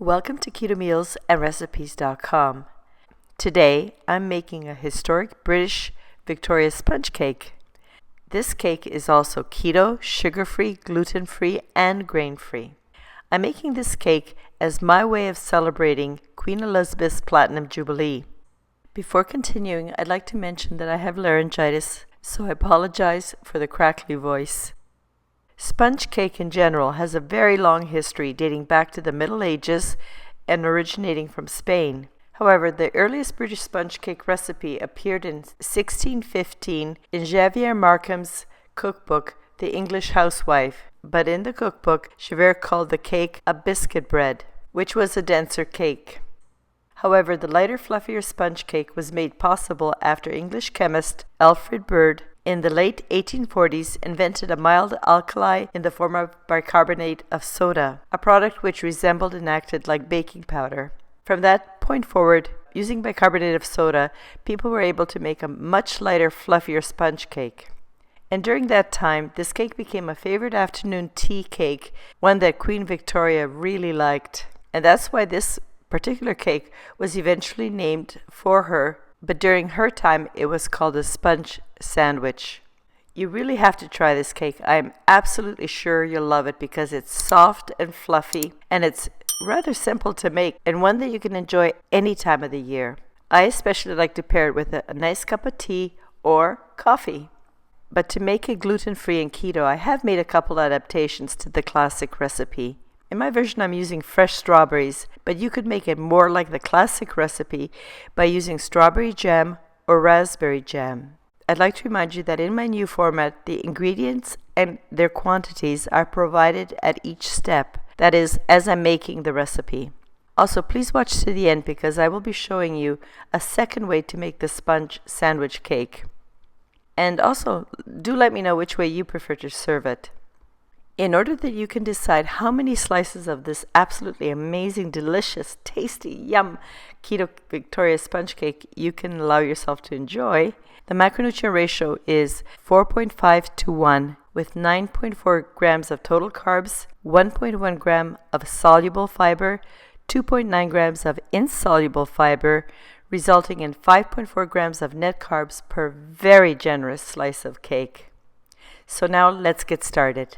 Welcome to Keto Meals and Recipes.com. Today I'm making a historic British Victoria sponge cake. This cake is also keto, sugar-free, gluten-free, and grain-free. I'm making this cake as my way of celebrating Queen Elizabeth's Platinum Jubilee. Before continuing, I'd like to mention that I have laryngitis, so I apologize for the crackly voice. Sponge cake in general has a very long history dating back to the Middle Ages and originating from Spain. However, the earliest British sponge cake recipe appeared in 1615 in Xavier Markham's cookbook, The English Housewife, but in the cookbook, Xavier called the cake a biscuit bread, which was a denser cake. However, the lighter, fluffier sponge cake was made possible after English chemist Alfred Bird in the late 1840s invented a mild alkali in the form of bicarbonate of soda, a product which resembled and acted like baking powder. From that point forward, using bicarbonate of soda, people were able to make a much lighter, fluffier sponge cake. And during that time, this cake became a favorite afternoon tea cake, one that Queen Victoria really liked. And that's why this particular cake was eventually named for her, but during her time it was called a sponge sandwich. You really have to try this cake. I'm absolutely sure you'll love it because it's soft and fluffy and it's rather simple to make and one that you can enjoy any time of the year. I especially like to pair it with a nice cup of tea or coffee. But to make it gluten-free and keto, I have made a couple adaptations to the classic recipe. In my version, I'm using fresh strawberries, but you could make it more like the classic recipe by using strawberry jam or raspberry jam. I'd like to remind you that in my new format, the ingredients and their quantities are provided at each step, that is, as I'm making the recipe. Also, please watch to the end because I will be showing you a second way to make the sponge sandwich cake. And also, do let me know which way you prefer to serve it. In order that you can decide how many slices of this absolutely amazing, delicious, tasty, yum Keto Victoria sponge cake you can allow yourself to enjoy, the macronutrient ratio is 4.5 to 1 with 9.4 grams of total carbs, 1.1 gram of soluble fiber, 2.9 grams of insoluble fiber, resulting in 5.4 grams of net carbs per very generous slice of cake. So now let's get started.